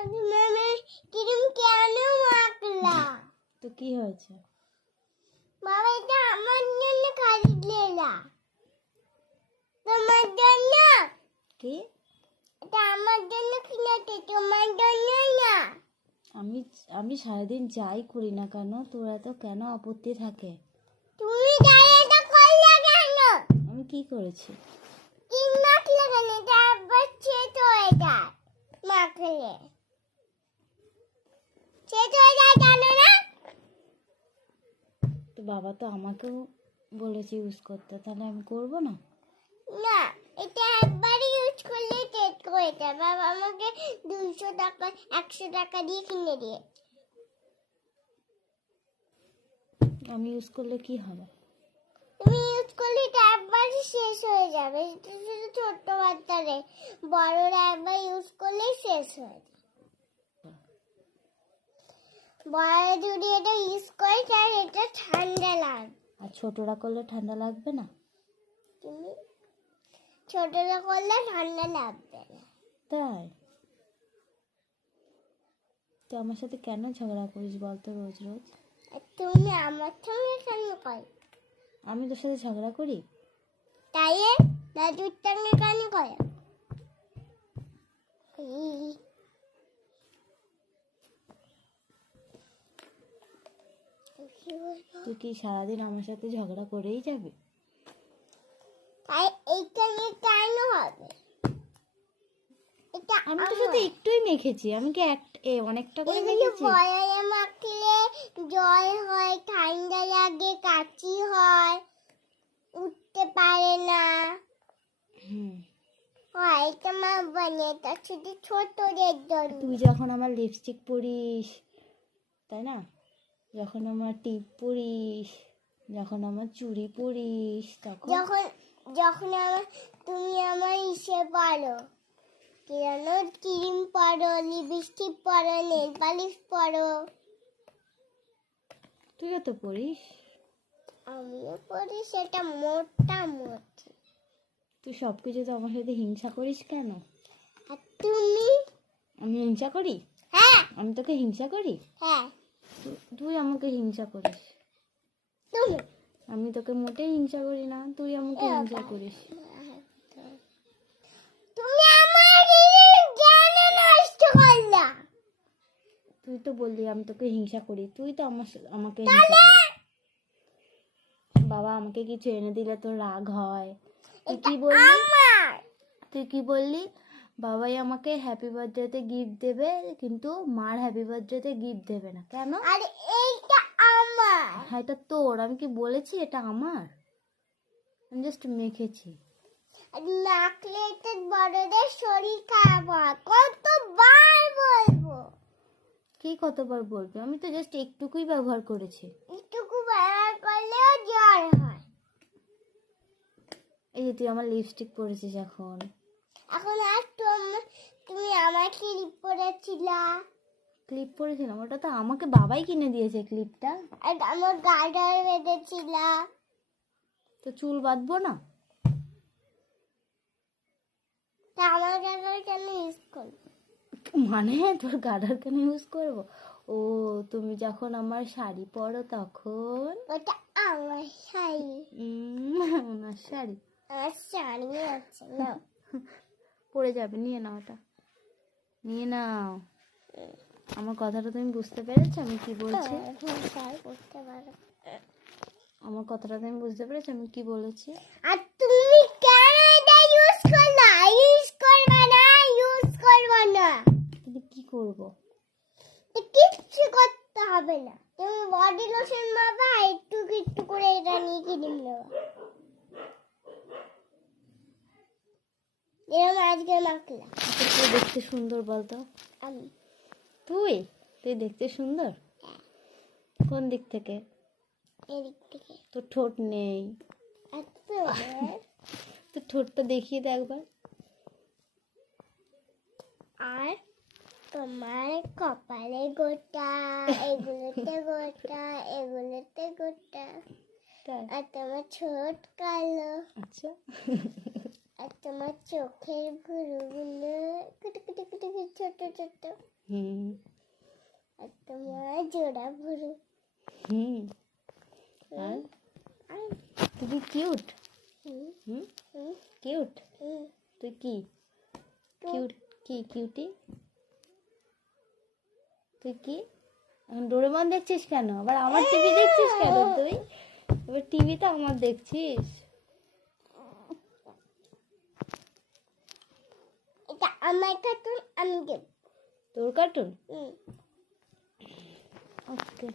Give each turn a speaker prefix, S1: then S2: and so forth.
S1: Cream কেন মাখলা
S2: তো কি হয়েছে?
S1: বাবা এটা আমার জন্য খারিদলে না তোমার জন্য?
S2: কি?
S1: এটা আমার জন্য কিনেছে তোমার জন্য না।
S2: আমি আমি সারাদিন যাই করি না কেন? তোরা তো কেন আপত্তি থাকে?
S1: তুমি এটা করলে কেন?
S2: আমি কি করেছি?
S1: ক্রিম মাখলে কেন? এটা আবার ছেদ হয়ে যায় মাখলে।
S2: তো বাবা তো আমাকেও বলেছে ইউজ করতে তাহলে আমি করব না?
S1: না এটা একবারই ইউজ করলে চেক করে দেয় বাবা আমাকে দুশো টাকা একশো টাকা দিয়ে কিনে দিয়ে
S2: আমি ইউজ করলে কি হবে?
S1: তুমি ইউজ করলে এটা একবারই শেষ হয়ে যাবে। এটা শুধু ছোট্ট বাচ্চারে বড়রা একবার ইউজ করলেই শেষ হয়ে যায়। বড়রা যদি এটা ইউজ করে তাহলে এটা ঠান্ডা লাগবে
S2: আর ছোটরা করলে ঠান্ডা লাগবে না?
S1: তুমি ছোটরা করলে ঠান্ডা লাগবে না।
S2: তাই? তো আমার সাথে কেন ঝগড়া করিস বলতো রোজ রোজ?
S1: তুমি আমার সঙ্গে কেন কর
S2: আমি তোর সাথে ঝগড়া করি?
S1: তাই দাদুর সঙ্গে কেন করে
S2: তুই কি সারাদিন আমার সাথে ঝগড়া করেই যাবি?
S1: তাই এইখানে কেন হবে?
S2: আমি তো শুধু একটুই মেখেছি আমি কি এক এ অনেকটা করে মেখেছি?
S1: মাখলে জল হয় ঠান্ডা লাগে কাচি হয় উঠতে পারে না। হয় মা বানিয়ে তা শুধু ছোটদের জন্য।
S2: তুই যখন আমার লিপস্টিক পরিস তাই না? যখন আমার টিপ পরিস যখন আমার চুড়ি পরিস তখন
S1: যখন যখন আমার তুমি আমার ইসে পারো। কি জানো ক্রিম পরো লিপস্টিক পরো নেল পালিশ পরো?
S2: তুইও তো পরিস
S1: আমিও পরি সেটা মোটা মোটি
S2: তুই সব কিছু তো আমার সাথে হিংসা করিস কেন?
S1: আর তুমি?
S2: আমি হিংসা করি?
S1: হ্যাঁ।
S2: আমি তোকে হিংসা করি?
S1: হ্যাঁ।
S2: তুই আমাকে হিংসা করিস। আমি তোকে মোটেই হিংসা করি না তুই আমাকে হিংসা করিস। তুই তো বললি আমি তোকে হিংসা করি তুই তো আমার আমাকে হিংসা করিস বাবা আমাকে কিছু এনে দিলে তোর রাগ হয়। তুই কি বললি? তুই কি বললি? বাবাই আমাকে হ্যাপি বার্থডেতে গিফট দেবে কিন্তু মার হ্যাপি বার্থডেতে গিফট দেবে না। কেন?
S1: আর এইটা আমার।
S2: হ্যাঁ এটা তোর। আমি কি বলেছি এটা আমার? আমি জাস্ট মেখেছি।
S1: নাকলে তো বড়দের শরীর খারাপ হয়। কতবার বলব?
S2: কি কতবার বলবে? আমি তো জাস্ট একটুকুই ব্যবহার করেছি।
S1: একটুকু ব্যবহার করলেও জ্বর হয়।
S2: এই যে তুই আমার লিপস্টিক পরেছিস এখন।
S1: এখন আর তোম- আমার ক্লিপ পরেছিলা
S2: ক্লিপ পরেছিলাম ওটা তো আমাকে বাবাই কিনে দিয়েছে ক্লিপটা
S1: আর আমার গার্ডার বেঁধেছিলা।
S2: তো চুল বাঁধবো না?
S1: তা আমার গার্ডার কেন ইউজ করব?
S2: মানে তোর গার্ডার কেন ইউজ করব? ও তুমি যখন আমার শাড়ি পরো তখন
S1: ওটা আমার শাড়ি।
S2: উম, ওনার শাড়ি।
S1: আমার শাড়ি আছে না।
S2: পরে যাবে নিয়ে নাও ওটা নিয়ে নাও। আমার কথাটা তুমি বুঝতে পেরেছ? আমি কি বলছি?
S1: করতে পারো
S2: আমার কথাটা তুমি বুঝতে পেরেছ? আমি কি বলেছি?
S1: আর তুমি কেন এটা ইউজ করলা? ইউজ করবা না ইউজ করবা না।
S2: কিন্তু কি করব?
S1: কিচ্ছু করতে হবে না। তুমি বডি লোশন মাখা একটু একটু করে এটা নিয়ে কিনে নেওয়া এরকম আজকে মাখলা
S2: তুই দেখতে সুন্দর বলতো।
S1: আমি।
S2: তুই? তুই দেখতে সুন্দর? কোন দিক থেকে?
S1: এদিক থেকে।
S2: তোর ঠোঁট নেই।
S1: আর তোমার
S2: তোর ঠোঁটটা দেখিয়ে দে একবার।
S1: আর তোমার কপালে গোটা এগুলোতে গোটা এগুলোতে গোটা। আর তোমার ছোট কালো।
S2: আচ্ছা।
S1: আর তোমার চোখের ভুরুগুলো কুটু কুটু কুটু ছোট ছোট।
S2: হুম।
S1: আর তোমার জোড়া ভুরু
S2: হুম। আর? তুই কিউট
S1: হুম।
S2: কিউট তুই কি? কিউট কি কিউটি তুই কি? এখন ডোরেমন দেখছিস কেন? আবার আমার টিভি দেখছিস কেন তুই? এবার টিভি তো আমার দেখছিস
S1: এটা আমার কার্টুন আমি দেব
S2: তোর কার্টুন
S1: হুম
S2: ওকে